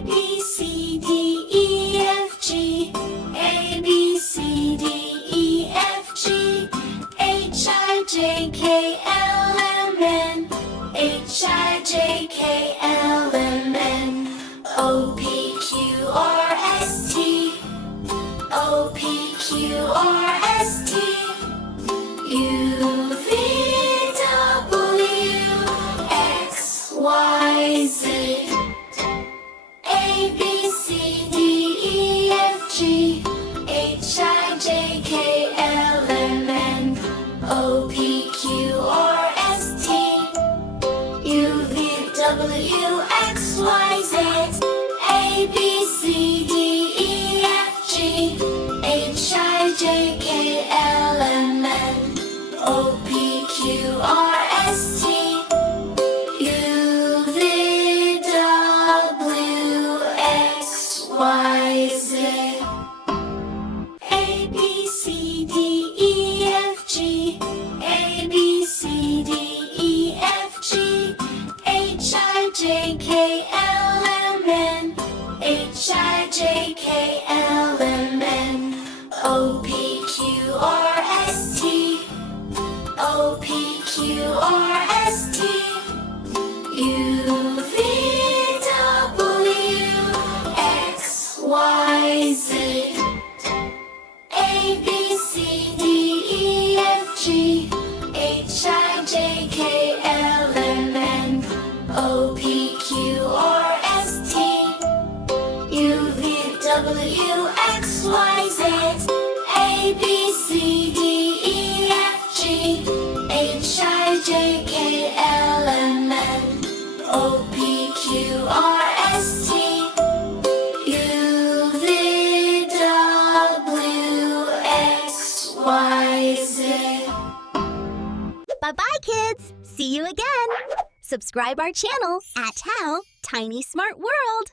B, C, D, E, F, G. A, B, C, D, E, F, G. H, I, J, K, L, M, N. H, I, J, K, L, M, N. O, P, Q, R, S, T. O, P, Q, R, S, T. U, V, W, X, Y, Z. A, B, C, D, E, F, G. H, I, J, K, L, M, N. O, P, Q, R, S, T. U, V, W, X, Y, Z. A, B, C, D, E, F, G. H, I, J, K, L, M, N. O, P, Q, R, S, T. U, V, W, X, Y, Z. A, B, C, D, E, F, G. A, B, C, D, E, F, G. H, I, J, K, L, M, N. H, I, J, K, L, M, N. O, P, Q, R, S, T. O, P, Q, R, S, T. U, V, W, X, Y, Z. A, B, C, D, E, F, G. H, I, J, K, L, M, N. O, P, Q, R, S, T. U, V, W, X, Y, Z. A, B, C, D, E, F, G. H, I, J, K, L, M, N. O, P, Q, R, S, T. U, V, W, X, Y, Z. Bye-bye, kids! See you again! Subscribe our channel at How Tiny Smart World.